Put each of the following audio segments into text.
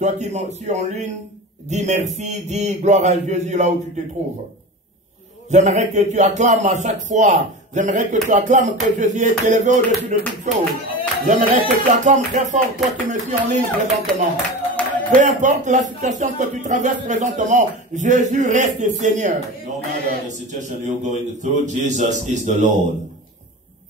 Toi qui suis en lune, dis merci, dis gloire à Jésus là où tu te trouves. J'aimerais que tu acclames à chaque fois. J'aimerais que tu acclames que Jésus est élevé au-dessus de toutes choses. J'aimerais que tu acclames très fort, toi qui me suis en ligne présentement. Peu importe la situation que tu traverses présentement, Jésus reste Seigneur. No matter the situation you're going through, Jesus is the Lord.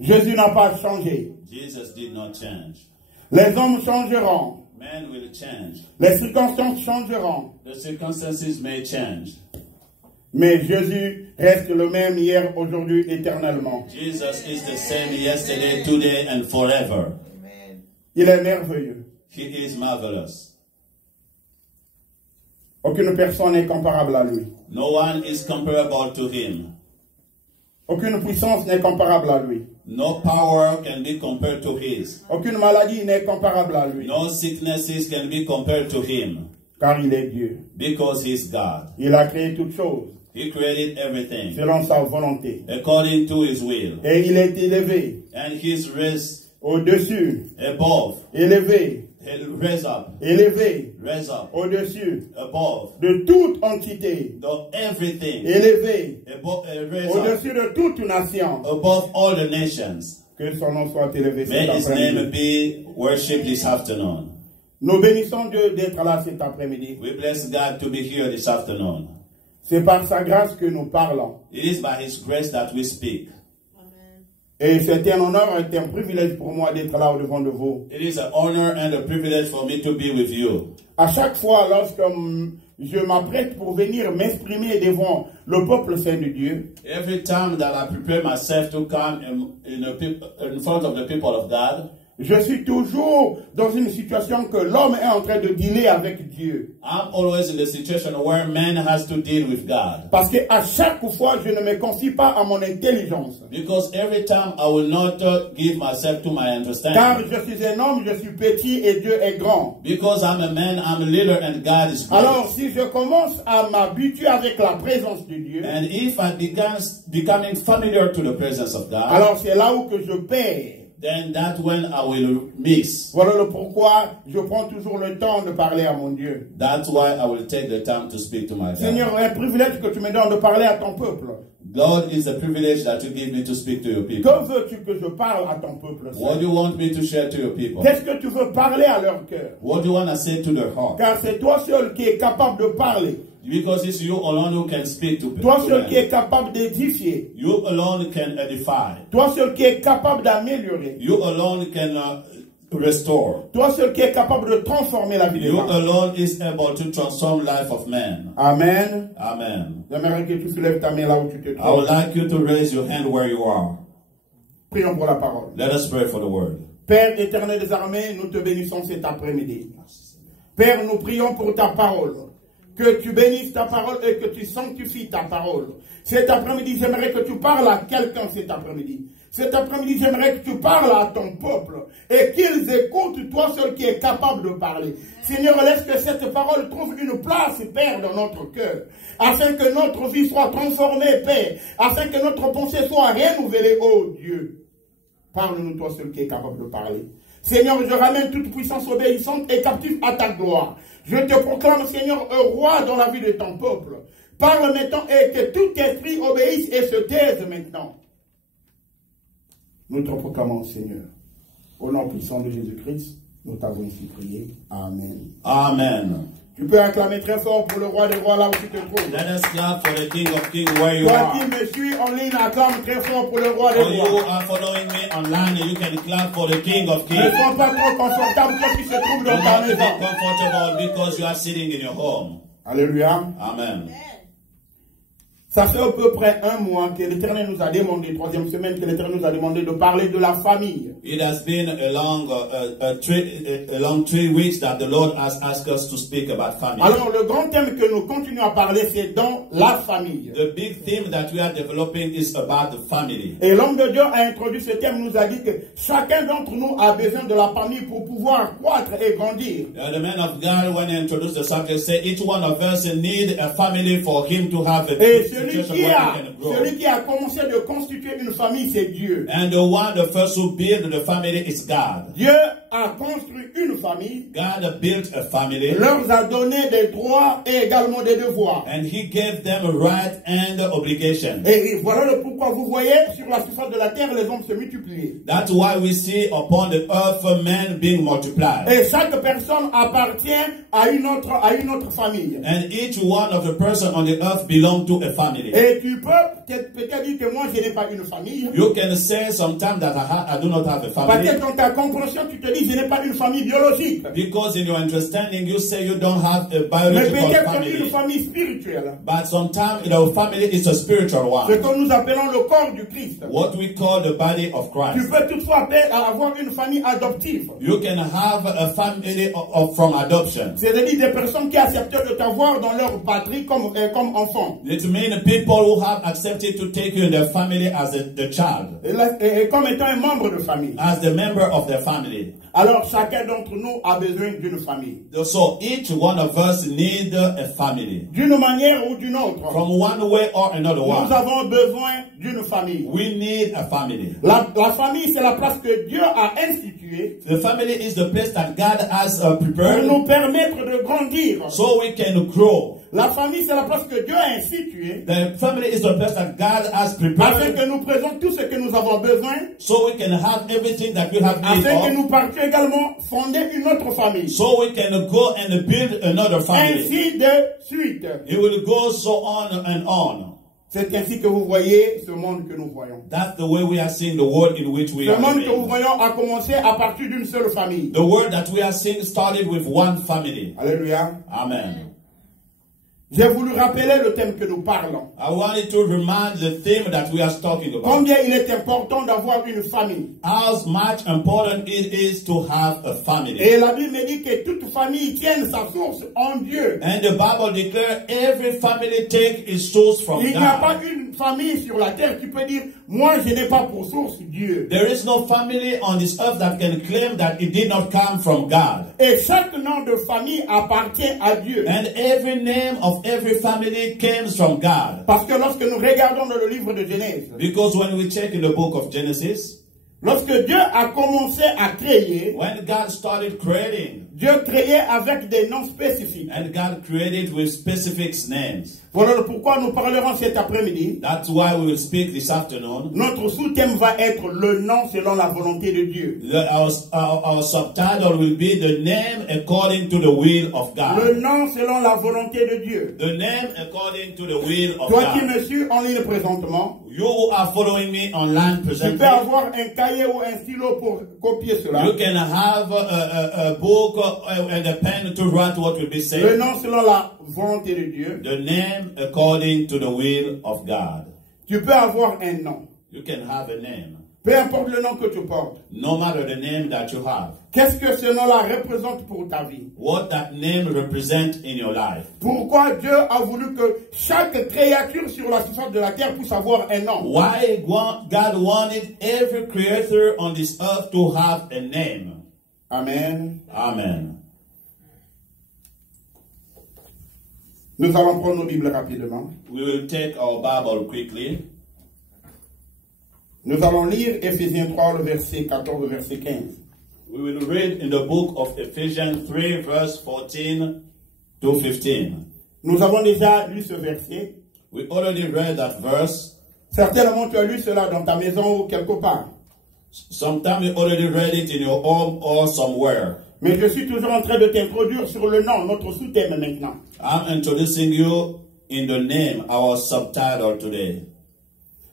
Jésus n'a pas changé. Jesus did not change. Les hommes changeront. Men will change. Les circonstances changeront. The circumstances may change. Mais Jésus reste le même hier, aujourd'hui, éternellement. Jesus is the same yesterday, today, and forever. Il est merveilleux. He is marvelous. Aucune personne n'est comparable à lui. No one is comparable to him. Aucune puissance n'est comparable à lui. No power can be compared to his. Aucune maladie n'est comparable à lui. No sicknesses can be compared to him. Car il est Dieu. Because he's God. Il a créé toutes choses. He created everything selon sa volonté. According to his will. Et il est élevé. And he's raised au-dessus. Above. Élevé. Raise up. Élevé. Raise up. Au-dessus. Above. De toute entité. Everything. Élevé. Au-dessus de toute nation. Above all the nations. Que son nom soit élevé cet May his name après-midi. be worshipped this afternoon. Nous bénissons Dieu d'être là cet après-midi. We bless God to be here this afternoon. C'est par sa grâce que nous parlons. It is by his grace that we speak. Et c'est un honneur et un privilège pour moi d'être là au-devant de vous. It is an honor and a privilege for me to be with you. À chaque fois, lorsque je m'apprête pour venir m'exprimer devant le peuple saint de Dieu, every time that I prepare myself to come in front of the people of God, je suis toujours dans une situation que l'homme est en train de dealer avec Dieu. I'm always in the situation where man has to deal with God. Parce qu'à chaque fois, je ne me confie pas à mon intelligence. Because every time I will not give myself to my understanding. Car je suis un homme, je suis petit et Dieu est grand. Because I'm a man, I'm a leader and God is great. Alors, si je commence à m'habituer avec la présence de Dieu, And if I begin becoming familiar to the presence of God, alors c'est là où que je perds. then that's when I will miss. Voilà le pourquoi je prends toujours le temps de parler à mon Dieu. That's why I will take the time to speak to my God. Seigneur, un privilège que tu me donnes de parler à ton peuple. God is a privilege that you give me to speak to your people. Que veux-tu que je parle à ton peuple? What do you want me to share to your people? Qu'est-ce que tu veux parler à leur cœur? What do you want to say to their heart? Car c'est toi seul qui es capable de parler. Because it's you alone who can speak to people. Toi seul qui es capable d'édifier. You alone can edify. Toi seul qui es capable d'améliorer. You alone can restore. Toi seul qui es capable de transformer la vie des You gens. alone is able to transform life of man. Amen. Amen. J'aimerais que tu soulèves ta main là où tu te I would trouves. like you to raise your hand where you are. Prions pour la parole. Let us pray for the word. Père éternel des armées, nous te bénissons cet après-midi. Père, nous prions pour ta parole. Que tu bénisses ta parole et que tu sanctifies ta parole. Cet après-midi, j'aimerais que tu parles à quelqu'un cet après-midi. Cet après-midi, j'aimerais que tu parles à ton peuple et qu'ils écoutent toi seul qui es capable de parler. Seigneur, laisse que cette parole trouve une place, Père, dans notre cœur, afin que notre vie soit transformée, Père, afin que notre pensée soit renouvelée, oh Dieu. Parle-nous toi seul qui es capable de parler. Seigneur, je ramène toute puissance obéissante et captive à ta gloire. Je te proclame, Seigneur, un roi dans la vie de ton peuple. Parle maintenant et que tout esprit obéisse et se taise maintenant. Nous te proclamons, Seigneur. Au nom puissant de Jésus-Christ, nous t'avons ainsi prié. Amen. Amen. Tu peux acclamer très fort pour le roi des rois là où tu te trouves. Let us clap for the King of Kings where you Toi are. qui me suis en ligne, acclame très fort pour le roi des For you rois. are following me online, you can clap for the King of Ne Kings. sois pas trop confortable, toi qui se trouve Do dans ta not be maison. comfortable because you are sitting in your home. Alléluia. Amen. Ça fait à peu près un mois que l'Éternel nous a demandé, troisième semaine, que l'Éternel nous a demandé de parler de la famille. It has been a long 3 weeks that the Lord has asked us to speak about family. Alors, le grand thème que nous continuons à parler, c'est dans la famille. The big theme that we are developing is about the family. Et l'homme de Dieu a introduit ce thème, nous a dit que chacun d'entre nous a besoin de la famille pour pouvoir croître et grandir. The man of God, when he introduced the subject, said each one of us need a family for him to have a Et situation where he can grow. celui qui a commencé de constituer une famille, c'est Dieu. And the first who built the family is God. Dieu a construit une famille, God built a family, leur a donné des droits et également des devoirs. and he gave them a right and obligation. Et voilà le pourquoi vous voyez sur la surface de la terre les hommes se multiplier. That's why we see upon the earth men being multiplied. Et chaque personne appartient à une autre famille. And each one of the person on the earth belong to a family. Et tu peux peut-être dire que moi je n'ai pas une famille. You can say sometimes that I do not have a Parce family. que dans ta compréhension tu te dis je n'ai pas une famille biologique. Because in your understanding you say you don't have a Mais biological peut-être une family. famille spirituelle. But sometimes the family is a spiritual Ce one. que nous appelons le corps du Christ. What we call the body of Tu Christ. peux toutefois avoir une famille adoptive. You can have a family from adoption. C'est-à-dire des personnes qui acceptent de t'avoir dans leur patrie comme enfant. It means people who have accepted to take you in their family as the child, Et comme étant un membre de famille. as the member of their family. Alors chacun d'entre nous a besoin d'une famille. So each one of us need a family. D'une manière ou d'une autre. From one way or another Nous one. avons besoin d'une famille. We need a family. La famille, c'est la place que Dieu a instituée The family is the place that God has pour prepared nous permettre de grandir. so we can grow. La famille, c'est la place que Dieu a instituée The family is the place that God has afin prepared que nous présente tout ce que nous avons besoin, so we can have everything that we have need afin que of, nous partions également fonder une autre famille. so we can go and build another family. Ainsi de suite. It will go so on and on. C'est ainsi que vous voyez ce monde que nous voyons. That's the way we are seeing the world in which we Ce are monde que nous living. voyons a commencé à partir d'une seule famille. The world that we are seeing started with one family. Alléluia. Amen. J'ai voulu rappeler le thème que nous parlons. I wanted to remind the theme that we are talking about. Combien il est important d'avoir une famille. How much important it is to have a family. Et la Bible me dit que toute famille tient sa source en Dieu. And the Bible declares every family take its source from Il n'y a pas God. une famille sur la terre qui peut dire, moi je n'ai pas pour source Dieu. There is no family on this earth that can claim that it did not come from God. Et chaque nom de famille appartient à Dieu. And every name of every family comes from God. Parce que lorsque nous regardons dans le livre de Genèse, Because when we check in the book of Genesis, lorsque Dieu a commencé à créer, when God started creating, Dieu créait avec des noms spécifiques. and God created with specific names. Voilà pourquoi nous parlerons cet après-midi. That's why we will speak this afternoon. Notre sous-thème va être le nom selon la volonté de Dieu. Our subtitle will be the name according to the will of Le God. nom selon la volonté de Dieu. The name according to the will of Toi qui God. me suis en ligne présentement, You who are following me online tu presently, peux avoir un cahier ou un stylo pour copier cela. you can have a book and a pen to write what will be Le said. nom selon la volonté de Dieu. The name according to the will of God. Tu peux avoir un nom. You can have a name. Peu importe le nom que tu portes. No matter the name that you have. Qu'est-ce que ce nom-là représente pour ta vie? What that name represents in your life. Pourquoi Dieu a voulu que chaque créature sur la surface de la terre puisse avoir un nom? Why God wanted every creator on this earth to have a name. Amen. Amen. Nous allons prendre nos Bibles rapidement. We will take our Bible quickly. Nous allons lire Éphésiens 3, le verset 14, le verset 15. We will read in the book of Ephesians 3, verse 14 to 15. Nous avons déjà lu ce verset. We already read that verse. Certainement tu as lu cela dans ta maison ou quelque part. Sometimes you already read it in your home or somewhere. Mais je suis toujours en train de t'introduire sur le nom, notre sous-thème maintenant. I'm introducing you in the name, our subtitle today.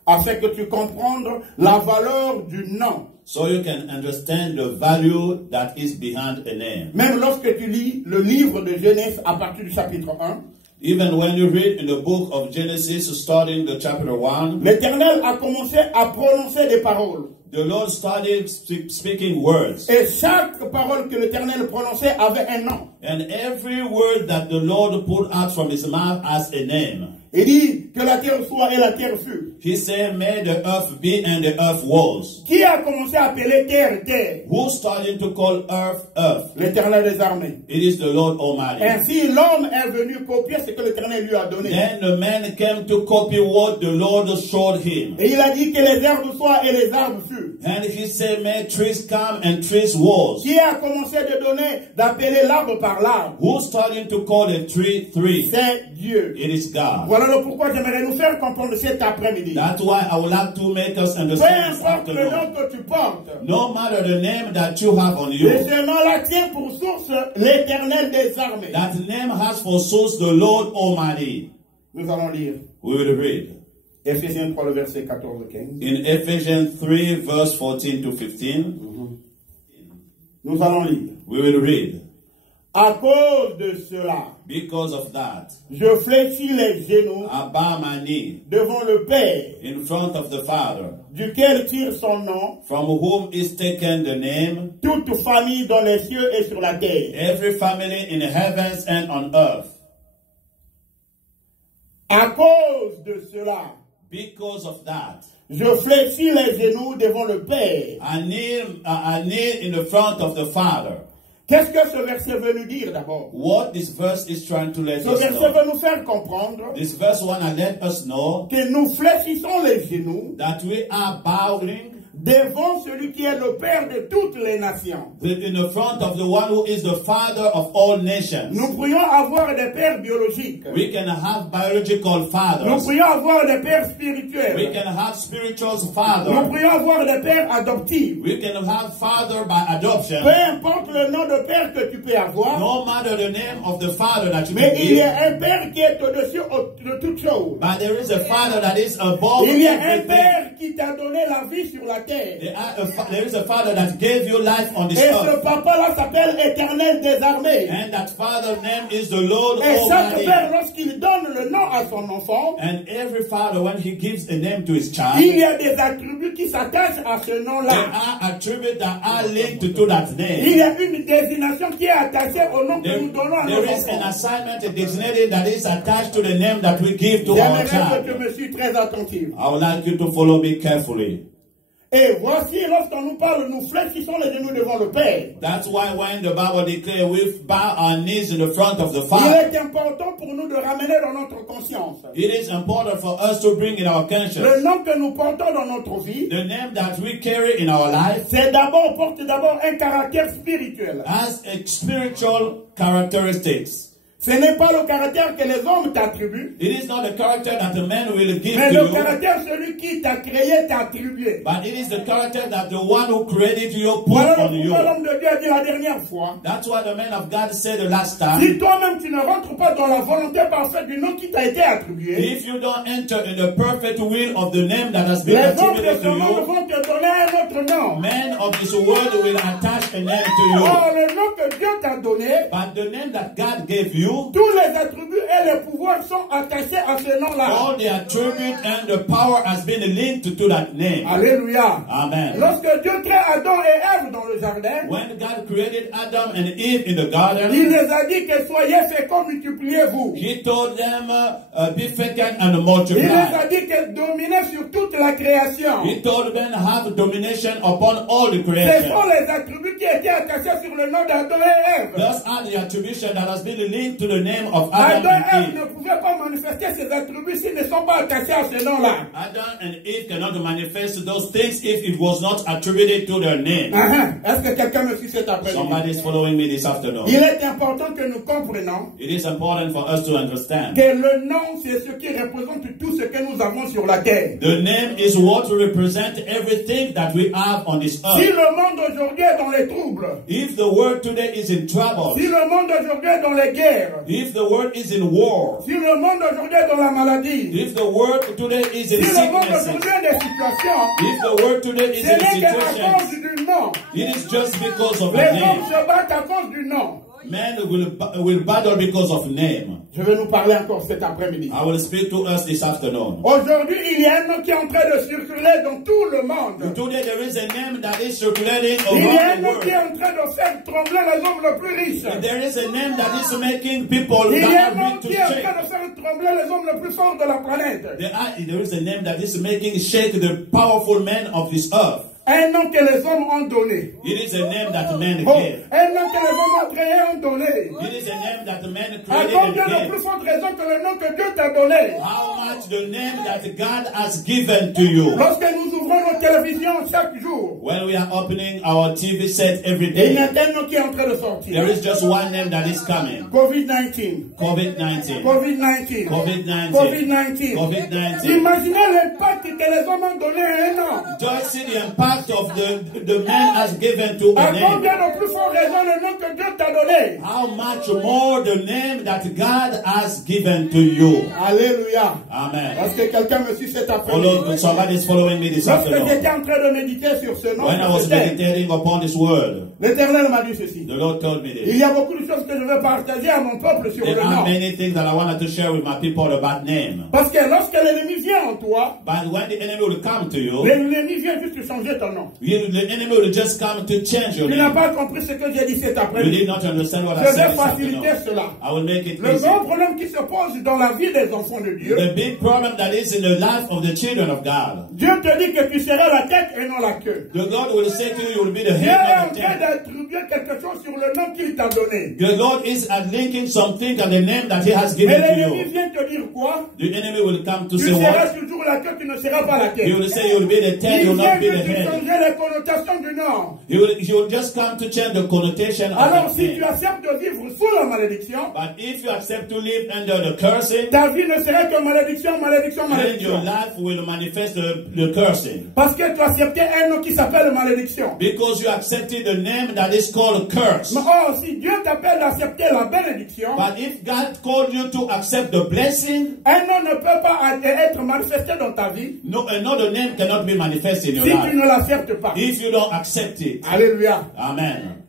Afin que tu comprennes la valeur du nom. So you can understand the value that is behind a name. Même lorsque tu lis le livre de Genèse à partir du chapitre 1, Even when you read in the book of Genesis, starting the chapter 1, l'Éternel a commencé à prononcer des paroles. the Lord started speaking words. Et chaque parole que l'Éternel prononçait avait un nom. And every word that the Lord put out from his mouth has a name. Il dit que la terre soit et la terre fut. He said, may the earth be and the earth was. Qui a commencé à appeler terre, terre? Who started to call earth, earth? L'Éternel des armées. It is the Lord Almighty. Ainsi, l'homme est venu copier ce que l'Éternel lui a donné. Then the man came to copy what the Lord showed him. Et il a dit que les herbes soient et les arbres furent. And he said, may trees come and trees was. Qui a commencé de donner, d'appeler l'arbre par l'arbre? Who started to call a tree tree? C'est Dieu. It is God. Voilà le pourquoi j'aimerais nous faire comprendre cet après-midi. That's why I would like to make us Peu understand this importe le nom afternoon. que tu portes, No matter the name that you have on et you, ce nom-là tient pour source l'Éternel des armées. that name has for source the Lord Almighty. Nous allons lire We will read Éphésiens 3, le verset 14 et 15. in Ephesians 3, verse 14 to 15. Nous allons lire. We will read. À cause de cela, Because of that, je fléchis les genoux I bow my knee devant le Père, in front of the Father, duquel tire son nom from whom is taken the name, toute famille dans les cieux et sur la terre. every family in the heavens and on earth. À cause de cela, Because of that, je fléchis les genoux devant le Père. I kneel in the front of the Father. Qu'est-ce que ce verset veut nous dire d'abord? What this verse is trying to let Ce us verset know. veut nous faire comprendre This verse wanna let us know que nous fléchissons les genoux that we are bowing devant celui qui est le Père de toutes les nations. in the front of the one who is the Father of all nations. Nous pourrions avoir des pères biologiques. We can have biological Nous fathers. pourrions avoir des pères We spirituels. can have spiritual Nous fathers. pourrions avoir des pères adoptifs. We can have father by adoption. Peu importe le nom de père que tu peux avoir, No matter the name of the father that you mais can il y give, a un père qui est au-dessus de toutes choses. but there is a father that is above Il y a un everything. père qui t'a donné la vie sur la terre. There is a Father that gave you life on this Et ce earth. papa-là s'appelle Éternel des armées. And that Father's name is the Lord Et chaque Almighty. père, lorsqu'il donne le nom à son enfant, And every father, when he gives a name to his child, il y a des attributs qui s'attachent à ce there nom-là. are attributes that are linked to that Il name. y a une désignation qui est attachée au nom que nous donnons à nos There is an enfants. assignment, a designated that is attached to the name that we give to our J'aimerais que child. tu me suis très attentif. I would like you to follow me carefully. Et voici, lorsqu'on nous parle, nous fléchissons les genoux devant le Père. That's why when the Bible declares we bow our knees in the front of the Il Father, est important pour nous de ramener dans notre conscience it is important for us to bring in our le conscience nom que nous portons dans notre vie. the name that we carry in our life Porte d'abord un caractère spirituel. has a spiritual characteristics. Ce n'est pas le caractère que les hommes t'attribuent, It is not the character that the man will give mais to le you, caractère celui qui t'a créé t'a attribué. but it is the character that the one who created you put Voilà on you. pourquoi l'homme de Dieu a dit la dernière fois. That's what the man of God said the last time. Si toi-même tu ne rentres pas dans la volonté parfaite du nom qui t'a été attribué, If you don't enter in the perfect will of the name that has been les hommes de attributed ce to monde you, vont te donner un autre nom. men of this world will attach a name to you. Or, le nom que Dieu t'a donné, But the name that God gave you, tous les attributs et les pouvoirs sont attachés à ce nom-là. all the attribute and the power has been linked to that name. Alléluia. Amen. Lorsque Dieu crée Adam et Ève dans le jardin, When God created Adam and Eve in the garden, il les a dit que soyez féconds, multipliez-vous. He told them, be fecund and Il les multiply. a dit que dominez sur toute la création. He told them, have domination upon all the Ce creation. sont les attributs qui étaient attachés sur le nom d'Adam et Ève. Thus are the attribution that has been linked to the name of Adam Adam et and Ève Eve. ne pouvaient pas manifester ces attributs s'ils ne sont pas attachés à ce nom-là. Adam and Eve cannot manifest those things if it was not attributed to their name. Est-ce que quelqu'un me suit cet après-midi? Somebody is following me this afternoon. Il est important que nous comprenions It is important for us to understand. que le nom, c'est ce qui représente tout ce que nous avons sur la terre. The name is what represents everything that we have on this Si earth. le monde aujourd'hui est dans les troubles, If the world today is in trouble, si le monde aujourd'hui est dans les guerres, if the world is in war, si le monde aujourd'hui est dans la maladie, if the world today is si in le monde sicknesses, aujourd'hui est des situations, if the world today is ce in n'est qu'à situations, cause du nom. it is just because of a Les hommes name. se battent à cause du nom. Men will battle because of name. Je vais nous parler encore cet après-midi. I will speak to us this afternoon. Aujourd'hui, il y a un nom qui est en train de circuler dans tout le monde. Today there is a name that is circulating Il y a un around the nom qui est world. en train de faire trembler les hommes les plus riches. There is a name that is making people Il y a that un are nom rich to qui est en shake. train de faire trembler les hommes les plus forts de la planète. There is a name that is making shake the powerful men of this earth. Un nom que les hommes ont donné. It is a name that men Oh, gave. un nom que les hommes ont créé ont donné. It is a name that men À created combien and de gave. plus forte raison que le nom que Dieu t'a donné? How much the name that God has given to you. Lorsque nous ouvrons nos télévisions chaque jour, When we are opening our TV set every il y a day, un nom qui est en train de sortir. there is just one name that is coming. COVID-19. COVID-19. COVID-19. COVID-19. COVID-19. COVID-19. Imaginez l'impact que les hommes ont donné à un nom. Just see the impact of the man has given to À a name. combien de plus forte raison le nom que Dieu t'a donné? How much more the name that God has given to you. Alléluia. Amen. Parce que quelqu'un me suit cet après-midi. Somebody is following me this Lorsque afternoon. j'étais en train de méditer sur ce nom, When I was sur ce thème, meditating upon this word, l'Éternel m'a dit ceci. the Lord told me Il this. y a beaucoup de choses que je veux partager à mon peuple sur There le are nom. many things that I wanted to share with my people about name. Parce que lorsque l'ennemi vient en toi, But when the enemy will come to you, l'ennemi vient juste changer ton nom. the enemy will just come to change your Tu n'as name. pas compris ce que j'ai dit cet You après-midi. did not understand what I Je said vais this afternoon. faciliter cela. I will make it Le easy. grand problème qui se pose dans la vie des enfants de Dieu, The big problem that is in the life of the children of God, Dieu te dit que tu seras la tête et non la queue. the Lord will say to you, you will be the Dieu est head, en not the train tail. d'attribuer quelque chose sur le nom qu'il t'a donné. The Lord is linking something and the name that He has Mais given to l'ennemi you. vient te dire quoi? The enemy will come to Tu say seras what? toujours la queue, tu ne seras pas la He tête. will say you will be the tail, you Il will vient not be the juste head. changer les connotations du nom. He will just come to change the connotation of Alors that si tu name. acceptes de vivre sous la malédiction, But if you accept to live under the cursing, ta vie ne serait que malédiction, malédiction, then your malédiction. life will manifest the cursing. Parce que tu as accepté un nom qui s'appelle malédiction. Because you accepted the name that is called curse. Mais or, si Dieu t'appelle d'accepter la bénédiction, But if God called you to accept the blessing, un nom ne peut pas être manifesté dans ta vie No, another name cannot be manifest in your si tu life ne l'acceptes pas. if you don't accept it. Alléluia. Amen.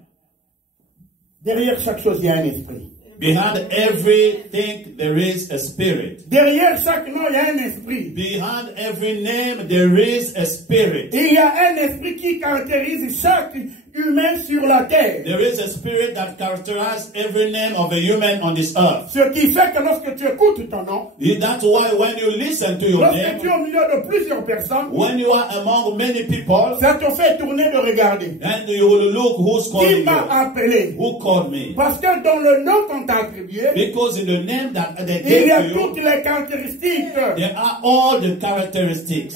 Derrière chaque chose, il y a un esprit. Behind everything there is a spirit. Derrière chaque nom, il y a un esprit. Behind every name there is a spirit. Il y a un esprit qui caractérise chaque humain sur la terre. There is a spirit that characterizes every name of a human on this earth. Ce qui fait que lorsque tu écoutes ton nom, That's why when you listen to your lorsque name, tu es au milieu de plusieurs personnes, when you are among many people, ça te fait tourner de regarder. and you will look who's Qui calling m'a you. appelé? Who called me? Parce que dans le nom qu'on t'a attribué, Because in the name that they il y a gave to toutes you, les caractéristiques. there are all the characteristics.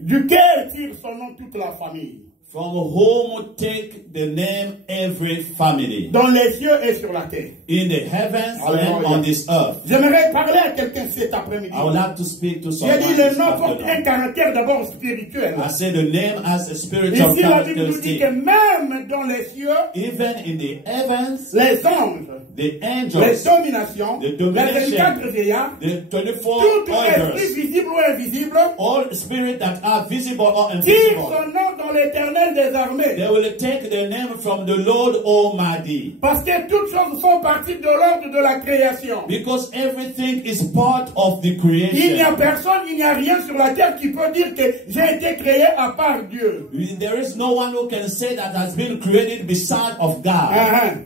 Duquel tire son nom toute la famille. From whom take the name every family. Dans les cieux et sur la terre. In the heavens Hallelujah. and on this earth. J'aimerais parler à quelqu'un cet après-midi. I would like to speak to J'ai someone. dit le this nom porte un afternoon. caractère d'abord spirituel. I say the name has a spiritual Ici la Bible nous dit characteristic. que même dans les cieux, Even in the heavens, les anges, the les angels, dominations, The les domination. 24 vieillards, the 24 tout esprit elders, visible ou invisible, all spirits that are visible or tire invisible, son nom dans l'éternel des armées. they will take the name from the Lord Almighty. Parce que toutes choses font partie de l'ordre de la création. Because everything is part of the Il n'y a creation. personne, il n'y a rien sur la terre qui peut dire que j'ai été créé à part Dieu. There is no one who can say that has been created beside of God.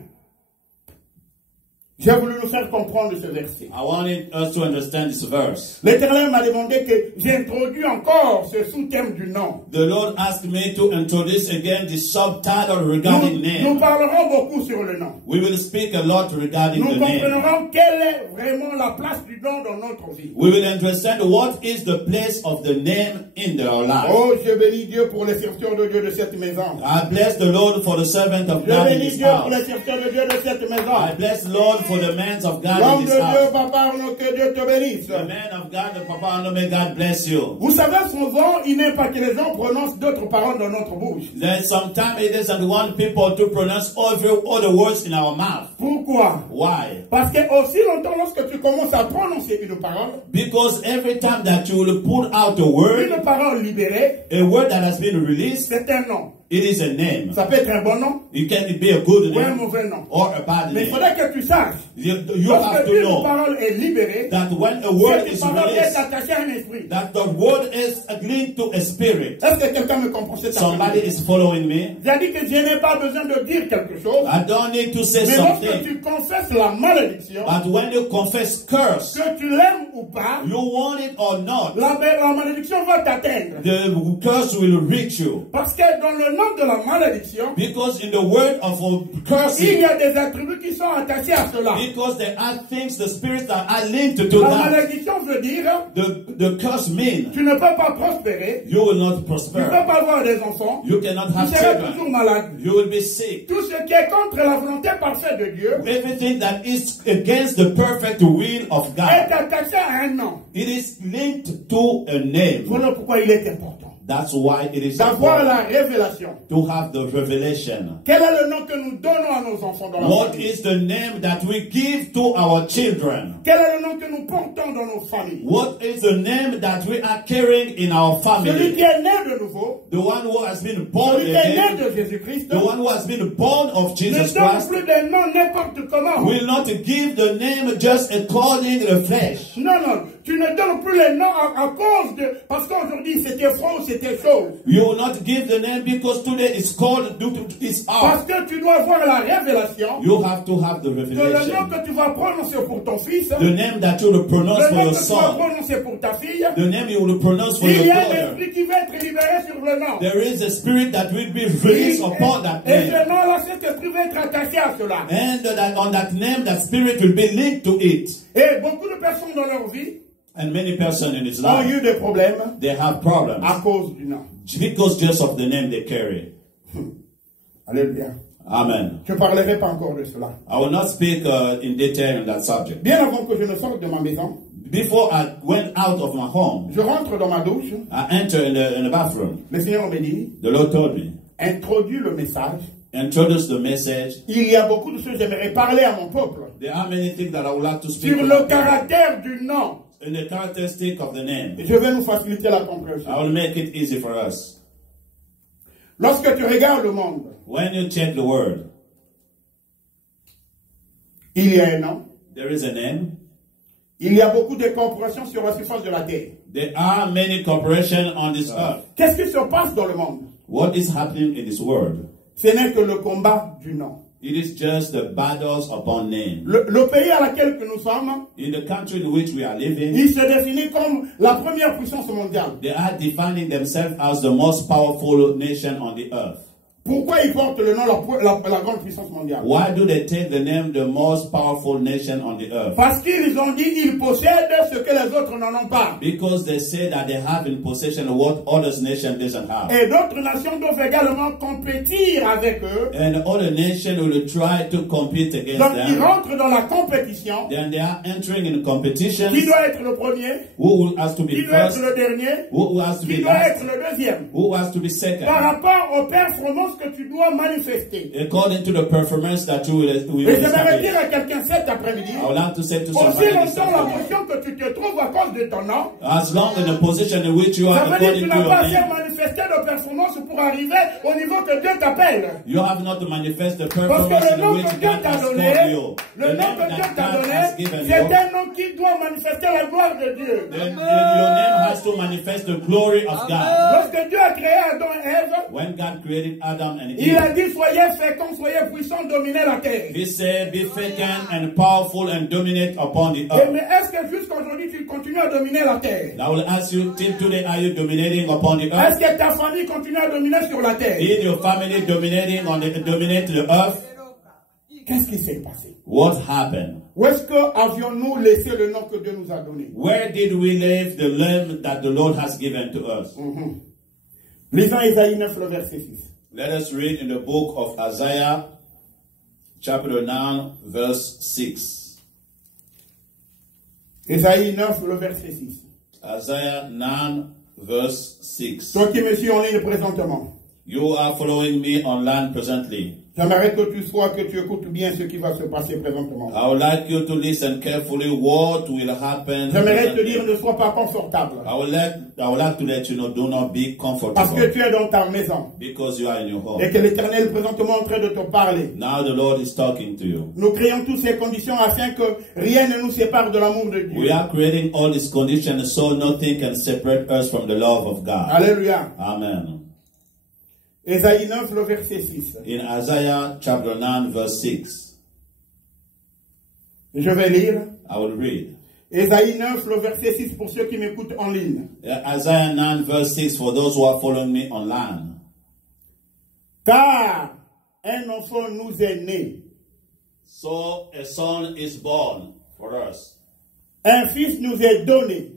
J'ai voulu nous faire comprendre ce verset. I wanted us to understand this verse. L'Éternel m'a demandé que j'introduise encore ce sous-thème du nom. The Lord asked me to introduce again the subtitle regarding Nous name. parlerons beaucoup sur le nom. We will speak a lot regarding Nous the name. comprendrons quelle est vraiment la place du nom dans notre vie. We will understand what is the place of the name in our life. Oh, je bénis Dieu pour les serviteurs de Dieu de cette maison. I bless the Lord for the servant of Je God in bénis this Dieu pour house. les serviteurs de Dieu de cette I maison. bless the Lord for the men of God L'homme in de this Dieu, house. Papa Arnaud, que Dieu te bénisse. The man of God, the Papa, and may God bless you. Vous savez, souvent, il n'est pas que les gens prononcent d'autres paroles dans notre bouche. Then sometimes it doesn't want people to pronounce all the words in our mouth. Pourquoi? Why? Parce que aussi longtemps, lorsque tu commences à prononcer une parole, Because every time that you will put out a word, une parole libérée, a word that has been released, c'est un nom. it is a name. Ça peut être un bon nom It can be a good ou un name mauvais nom. or a bad Mais il name. faudrait que tu saches, You have lorsque to une know parole est libérée, that when a word cette is parole est released, attachée à un esprit. that the word is linked to a spirit. Est-ce que quelqu'un me comprend cette Somebody affaire? is following me. J'ai dit que je n'ai pas besoin de dire quelque chose, I don't need to say mais lorsque something. tu confesses la malédiction, But when you confess curse, que tu l'aimes ou pas, you want it or not, la malédiction va t'atteindre. the curse will reach you. Parce que dans le nom de la malédiction, Because in the word of il cursing, y a des attributs qui sont attachés à cela. because there are things, the spirits that are linked to La that. malédiction veut dire, The curse mean tu ne peux pas prospérer, you will not tu ne prosper. peux pas avoir des enfants, You cannot tu have seras children. toujours malade. You will be sick. Tout ce qui est contre la volonté parfaite de Dieu Everything that is against the perfect will of est God, attaché à un nom. it is linked to a name. Voilà pourquoi il est important That's why it is d'avoir important la révélation. to have the revelation. Quel est le nom que nous donnons à nos enfants dans la What famille? is the name that we give to our children? Quel est le nom que nous portons dans nos familles? What is the name that we are carrying in our Celui qui family? est né de nouveau, The one who has been born celui qui est né again, de Jésus-Christ, the one who has been born of ne Jesus donne Christ, plus des noms n'importe comment. will not give the name just according to the flesh. Non, non, tu ne donnes plus les noms à cause de... Parce qu'aujourd'hui c'était faux, c'était chaud. You will not give the name because today it's called due to its Parce hour. que tu dois avoir la révélation You have to have the que le nom revelation. que tu vas prononcer pour ton fils, The name that you will pronounce le for nom your que tu vas son. prononcer pour ta fille, The name you will pronounce for il your y a un daughter. esprit qui va être libéré sur le nom. There is a spirit that will be released upon that Et name. ce nom-là, cet esprit va être attaché à cela. And that on that name, that spirit will be linked to it. Et beaucoup de personnes dans leur vie And many persons in his ont life, eu des problèmes they have problems à cause du nom. because just of the name they carry. Alléluia. Amen. Je ne parlerai pas encore de cela. I will not speak in detail on that subject. Bien avant que je ne sorte de ma maison, Before I went out of my home, je rentre dans ma douche. I entered in the bathroom. Le Seigneur me dit, The Lord told me, introduis le message introduce the message, il y a beaucoup de choses que j'aimerais parler à mon peuple. there are many things that I would like to speak Sur le about. caractère du nom. In the characteristic of the name, Et je vais nous faciliter la compréhension. I will make it easy for us. Lorsque tu regardes le monde, When you check the word, il y a un nom. there is a name. Il y a beaucoup de corporations sur la surface de la terre. There are many corporations on this earth. Qu'est-ce qui se passe dans le monde? What is happening in this world? Ce n'est que le combat du nom. It is just the battles upon name. Le pays à laquelle que nous sommes, In the country in which we are living, il se définit comme la première puissance mondiale. they are defining themselves as the most powerful nation on the earth. Pourquoi ils portent le nom la grande puissance mondiale? Why do they take the name the most powerful nation on the earth? Parce qu'ils ont dit qu'ils possèdent ce que les autres n'en ont pas. Because they say that they have in possession what others nation doesn't have. Et d'autres nations doivent également compétir avec eux. And other nations will try to compete against Donc ils them. rentrent dans la compétition. Then they are entering in competitions. Qui doit être le premier? Who has to be Qui doit être first? le dernier? Who has to Qui be doit last? être le deuxième? Who has to be second? Par rapport aux performances que tu dois manifester. According to the performance that you will Et j'aimerais establish. dire à quelqu'un cet après-midi, I would like to say to aussi somebody this longtemps la afternoon, position que tu te trouves à cause de ton nom, as long as the position in which you ça are veut dire que according tu to n'as your pas assez name, manifesté de performance pour arriver au niveau que Dieu t'appelle. you have not to manifest the Parce performance que le in nom which que Dieu God t'a has donné, called you. le The nom name que Dieu that t'a God donné, has given c'est you, un nom qui doit manifester la gloire de Dieu. then your name has to manifest the glory of God. Lorsque Dieu a créé Adam et Ève, When God created Adam and il a Eve, dit soyez féconds, soyez puissants, dominez la terre. He said, be fecund and powerful and dominate upon the Et earth. mais est-ce que jusqu'aujourd'hui tu continues à dominer la terre? I will ask you, till today, are you dominating upon the Est-ce earth? que ta famille continue à dominer sur la terre? Is your family dominate the earth? Qu'est-ce qui s'est passé? What happened? Où est-ce que avions-nous laissé le nom que Dieu nous a donné? Where did we leave the name that the Lord has given to us? Lisons Isaïe 9, le verset 6. Let us read in the book of Isaiah, chapter 9, verse 6. Isaïe 9, le verset 6. Isaiah 9, verse 6. Toi qui me suis en ligne présentement, You are following me online presently. j'aimerais que tu écoutes bien ce qui va se passer présentement. I would like you to listen carefully what will happen. J'aimerais te presently. dire, ne sois pas confortable. I would like to let you know, do not be Parce que comfortable tu es dans ta maison. because you are in your home. Et que l'Éternel est présentement en train de te parler. Now the Lord is talking to you. Nous créons toutes ces conditions afin que rien ne nous sépare de l'amour de We Dieu. are creating all these conditions so nothing can separate us from the love of God. Alléluia. Amen. Isaïe 9, le verset 6. In Isaiah chapter 9 verse 6, Je vais lire. I will read. Isaïe 9, le verset 6 pour ceux qui m'écoutent en ligne. Isaiah 9 verse 6 for those who are following me online. Car un enfant nous est né, So a son is born for us. un fils nous est donné,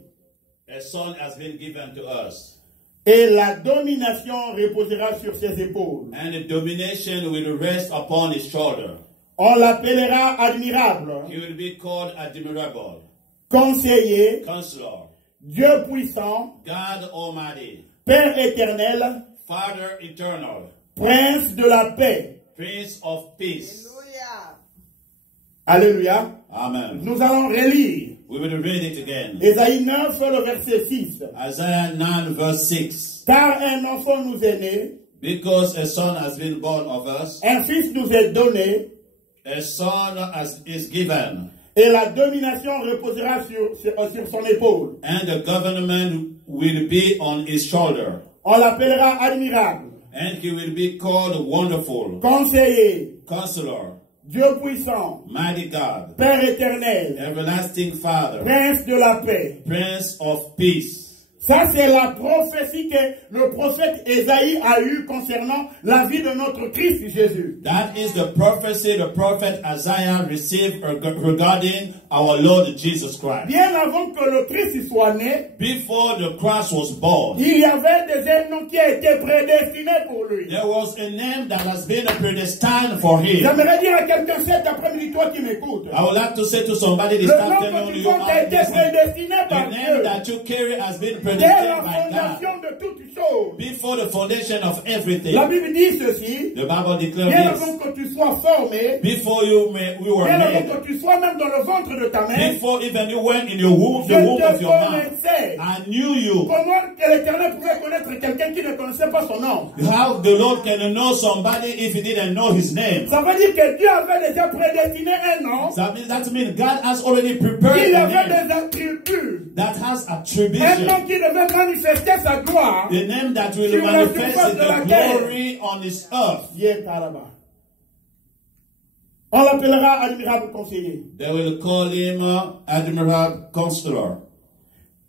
A son has been given to us. et la domination reposera sur ses épaules. And the domination will rest upon his shoulder. On l'appellera admirable, He will be called admirable, conseiller, counselor, Dieu puissant, God Almighty, Père éternel, Father eternal, Prince de la paix. Prince of peace. Alléluia. Amen. Nous allons relire We will read it again. Isaïe 9, le verset 6. Isaiah 9 verse 6. Car un enfant nous est né, Because a son has been born of us, un fils nous est donné, a son is given, et la domination reposera sur son épaule. and the government will be on his shoulder. On l'appellera admirable, And he will be called Wonderful, conseiller, Counselor, Dieu puissant, Mighty God, Père éternel, Everlasting Father, Prince de la paix. Prince of Peace. Ça, c'est la prophétie que le prophète Ésaïe a eue concernant la vie de notre Christ Jésus. That is the prophecy the prophet Isaiah received regarding our Lord Jesus Christ. Bien avant que le Christ soit né, Before the Christ was born, il y avait des noms qui étaient prédestinés pour lui. there was a name that has been predestined for him. J'aimerais dire à quelqu'un cet après-midi, toi qui m'écoutes, I would like to say to somebody this le nom afternoon, que tu you portes a are été listening. prédestiné The par name Dieu. that you carry has been Dès la predestined by God. fondation de toutes choses, choses. Before the foundation of everything, La Bible dit ceci. the Bible declares Bien this. avant que tu sois formé, Before we were bien avant made, que tu sois même dans le ventre de ta mère, before even you went in your womb, je the womb of te your mom, connaissais. I knew you. Comment que l'Éternel pouvait connaître quelqu'un qui ne connaissait pas son nom? How the Lord can know somebody if he didn't know his name? Ça veut dire que Dieu avait déjà prédestiné un nom. That means God has already prepared Il a avait name des attributs. that has Un attribution. nom qui devait manifester sa gloire. The name that will Sur la manifest surface de la the terre. glory on his earth. On l'appellera admirable conseiller. They will call him Admiral Counselor.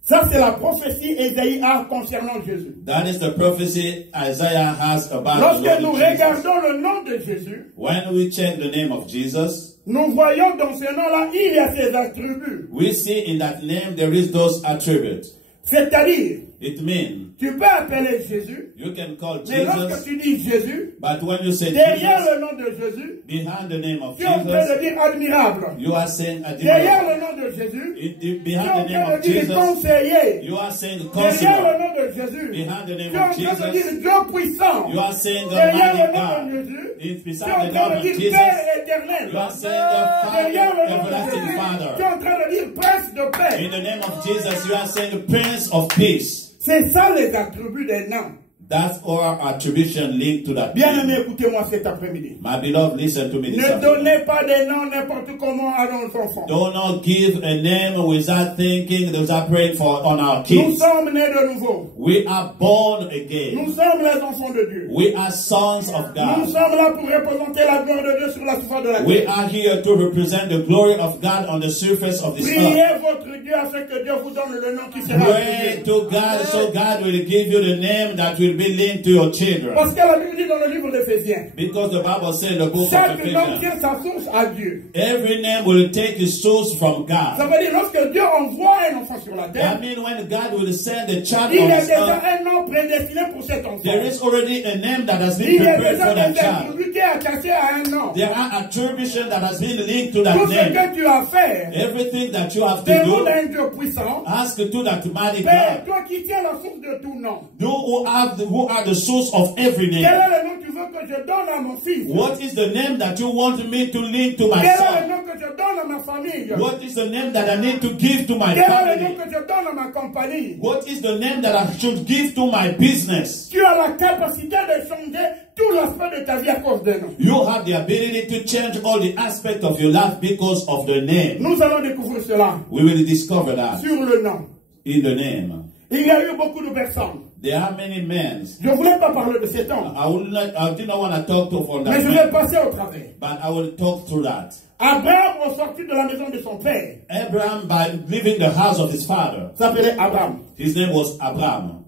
Ça, c'est la prophétie Ésaïe a concernant Jésus. That is the prophecy Isaiah has about the Lorsque Lord nous Jesus. regardons le nom de Jésus, When we check the name of Jesus, nous voyons dans ce nom-là, il y a ses attributs. we see in that name there is those attributes. C'est-à-dire, It means tu peux appeler Jésus, you can call mais lorsque Jesus, tu dis Jésus, but when you say derrière Jesus, le nom de Jésus, behind the name of tu es en train de Jesus, dire admirable. you are saying Derrière Admiral. le nom de Jésus, tu es Behind en the name train de of dire Jesus, conseiller. you are saying Derrière le Counselor. nom de Jésus, Behind the tu name es en of train de dire Jesus, Dieu puissant. you are saying the Derrière le mighty nom God. de Jésus, It's tu es beside en the train name de of dire Jesus. Père éternel. You are saying the Derrière Father, le nom de everlasting Jésus, Father. tu es en train de dire Prince de paix. In the name of Jesus, you are saying the Prince of Peace. C'est ça les attributs des noms. That's our attribution linked to that Bien aimé, name. écoutez-moi cet après-midi. My beloved, listen to me this Ne afternoon. donnez pas des noms n'importe comment à nos enfants. Do not give a name without thinking, without praying for on our Nous kids. sommes nés de nouveau. We are born again. Nous sommes les enfants de Dieu. We are sons of Nous God. sommes là pour représenter la gloire de Dieu sur la surface de la We terre. are here to represent the glory of God on the surface of this earth. Priez votre Dieu afin que Dieu vous donne le nom qui sera Pray attribué. to God so God will give you the name that will be linked to your children. Parce que la Bible dit dans le livre d'Éphésiens, Because the Bible says in the book of chaque nom Ephesians, tire sa source à Dieu. every name will take its source from Ça God. veut dire lorsque Dieu envoie un enfant sur la terre, That means when God will send a child il on y a this déjà earth, un nom prédestiné pour cet enfant. there is already a name that has been Il y a prepared déjà for that des child. attributs qui est attaché à un nom. There are attributions that has been linked to that Tout ce name. que tu as à faire, Everything that you have to demande do, à un Dieu puissant. ask to that mighty Père, God. toi qui tiens la source de tout nom, Who are the source of every quel name? est le nom que tu veux que je donne à mon fils? What is the name that you want me to link to my Quel est le son? nom que je donne à ma famille? What is the name that I need to give to my Quel est le nom family? que je donne à ma compagnie? What is the name that I should give to my business? Tu as la capacité de changer tout l'aspect de ta vie à cause des noms. You have the ability to change all the aspects of your life because of the name. Nous allons découvrir cela We will discover that sur le nom. in the name. Il y a eu beaucoup de personnes. There are many men. Je ne voulais pas parler de cet homme, I did not want to talk to from mais that je vais man, passer au travers. but I will talk through that. Abraham, au sortir de la maison de son père, Abraham, by leaving the house of his father, s'appelait Abraham. his name was Abraham.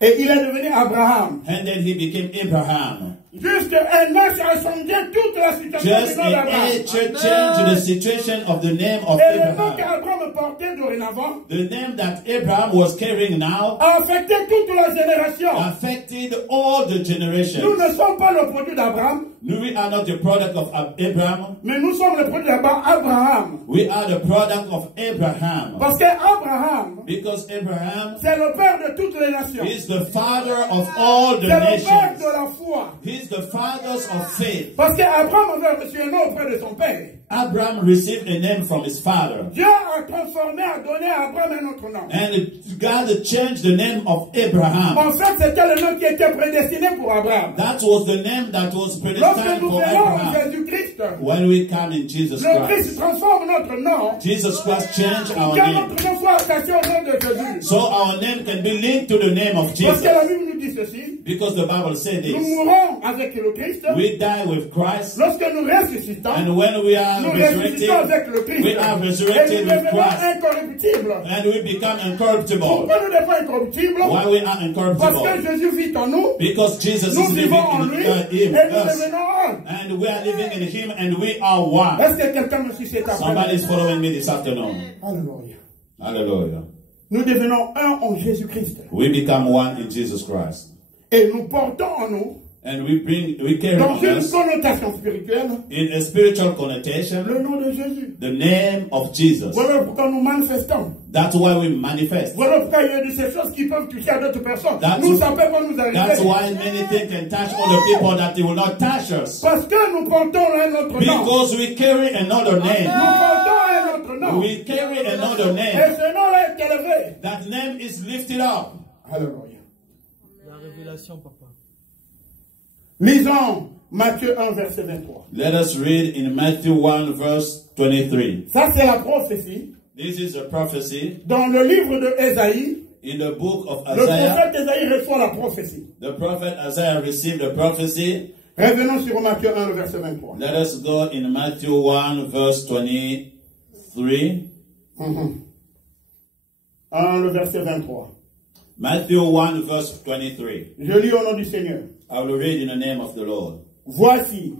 Et il est devenu Abraham. And then he became Abraham. Juste un match a changé toute la situation Just du nom an d'Abraham. age changed the situation of the name of Et le nom Abraham. qu'Abraham portait dorénavant The name that Abraham was carrying now a affecté toute la génération. affected all the Nous generations. ne sommes pas le produit d'Abraham, We are not the product of Abraham. mais nous sommes le produit d'Abraham. We are the product of Abraham. Parce qu'Abraham, Because Abraham c'est le père de toutes les nations. is the father of all the C'est le père nations. de la foi. He's the fathers of faith. Parce qu'Abraham avait reçu un nom auprès de son père. Abraham received a name from his father. Dieu a transformé, a donné à Abraham un autre nom. And God changed the name of Abraham. En fait, c'était le nom qui était prédestiné pour Abraham. That was the name that was Lorsque predestined nous for venons en Abraham. Jésus-Christ, When we come in Jesus le Christ, Christ transforme notre nom. Jesus Christ changed our Que name. notre nom soit attaché au nom de Jésus. So our name can be linked to the name of Parce que la Jesus. Bible nous dit ceci. Because the Bible said Nous this. mourons avec le Christ. We die with Christ. Lorsque nous ressuscitons, And when we are nous ressuscitons resurrected, avec le Christ. we are Et resurrected nous with devenons Christ. incorruptibles. And we become incorruptible. Pourquoi nous devenons incorruptibles? Why we are Parce que incorruptible? Jésus vit en nous. Because Jesus Nous is living vivons en lui. in Et nous us. devenons un. And we are living in Him and we are one. Est-ce que quelqu'un me suit cet Somebody après-midi? is following me this afternoon. Alléluia. Hallelujah. Nous devenons un en Jésus-Christ. We become one in Jesus Christ. Et nous portons en nous And we carry Dans on une us, connotation spirituelle, in a spiritual connotation, le nom de Jésus. the name of Jesus. Voilà pourquoi nous manifestons. That's why we manifest. Voilà pourquoi il y a de ces choses qui peuvent toucher à d'autres personnes. That's- Nous, ça ne peut pas nous That's arriver. why many things can touch other people that they will not touch us. Parce que nous portons un autre nom. Because we carry another Nous name. portons un autre nom. We carry another Et name. ce nom-là est élevé. That name is lifted up. Alléluia. La révélation, papa. Lisons Matthieu 1, verset 23. Let us read in Matthew 1 verse 23. Ça, c'est la prophétie. This is a prophecy Dans le livre de Ésaïe, in the book of le Isaiah. prophète Ésaïe reçoit la prophétie. The prophet Isaiah received the prophecy. Revenons sur Matthieu 1, le verset 23. Let us go in Matthew 1 verse 23. 1, le verset 23. Matthew 1 verse 23. Je lis au nom du Seigneur. I will read in the name of the Lord. Voici,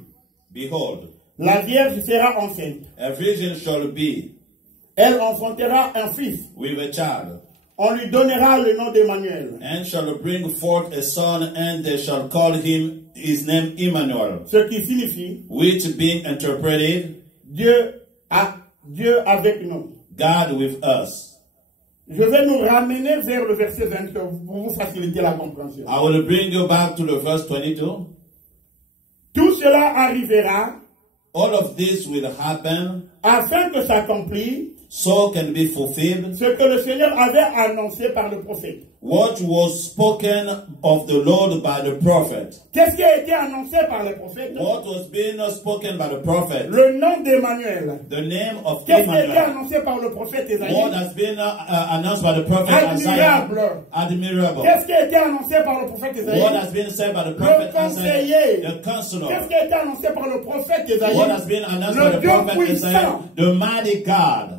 Behold, la Vierge sera enceinte. a virgin shall be Elle enfantera un fils. with a child, On lui donnera le nom d'Emmanuel. and shall bring forth a son, and they shall call him his name Emmanuel, Ce qui signifie which being interpreted, Dieu avec nous. God with us. Je vais nous ramener vers le verset 20 pour vous faciliter la compréhension. I will bring you back to the verse 22. Tout cela arrivera All of this will happen afin que s'accomplisse so can be fulfilled ce que le Seigneur avait annoncé par le prophète. what was spoken of the Lord by the prophet. Qu'est-ce qui a été annoncé par le prophète? What was being spoken by the prophet? Le nom d'Emmanuel. The name of Qu'est-ce qui a été Emmanuel. annoncé par le prophète Ésaïe? What has been announced by the prophet Isaiah? Admirable. Admirable. Qu'est-ce qui a été annoncé par le prophète Ésaïe? What has been said by the prophet conseiller. Isaiah? The Qu'est-ce counselor. qui a été annoncé par le prophète Ésaïe? What has been announced by Le the Dieu prophet puissant. Isaiah? The mighty God.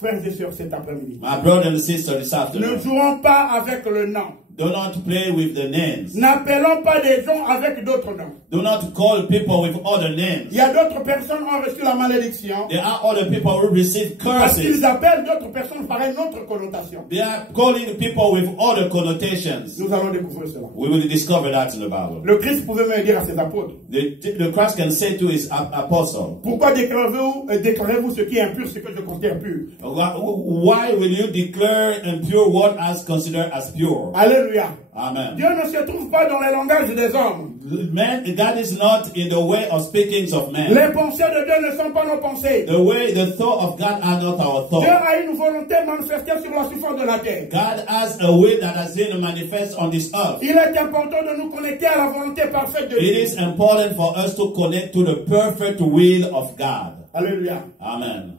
Frères et sœurs, cet après-midi, My brother and sister this ne afternoon, jouons pas avec le nom. do not play with the names. N'appelons pas des gens avec d'autres noms. Do not call people with other Il names. y a d'autres personnes qui ont reçu la malédiction There are other people who receive parce qu'ils curses. appellent d'autres personnes par une autre connotation. They are calling people with other connotations. Nous allons découvrir cela. We will discover that in the Bible. Le Christ pouvait même dire à ses apôtres, The Christ can say to his apostle, pourquoi déclarez-vous ce qui est impur, ce que je considère pur? why will you declare impure what as considered as pure? Alléluia. Amen. Dieu ne se trouve pas dans les langages des hommes. Man, that is not in the way of speakings of men. Les pensées de Dieu ne sont pas nos pensées. The thought of God are not our Dieu thoughts. a une volonté manifestée sur la surface de la terre. God has a will that has been manifest on this earth. Il est important de nous connecter à la volonté parfaite de It Dieu. is important for us to connect to the perfect will of God. Alléluia. Amen.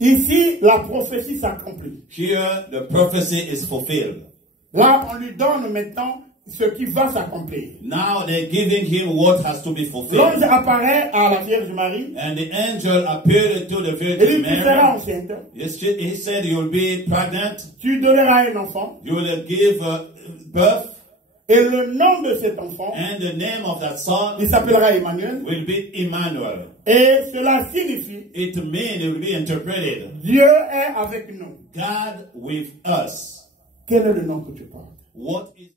Ici, la prophétie s'accomplit. Here, the prophecy is fulfilled. Là, on lui donne maintenant ce qui va s'accomplir. Now they're giving him what has to be L'ange fulfilled. apparaît à la Vierge Marie. And the angel appeared to the Il Virgin dit, tu seras Mary. enceinte. He said, you'll be pregnant. Tu donneras un enfant. You will give birth. Et le nom de cet enfant, And the name of that son il s'appellera Emmanuel. will be Emmanuel. Et cela signifie, It means, it will be interpreted, Dieu est avec nous. God with us. Quel est le nom que tu portes? What is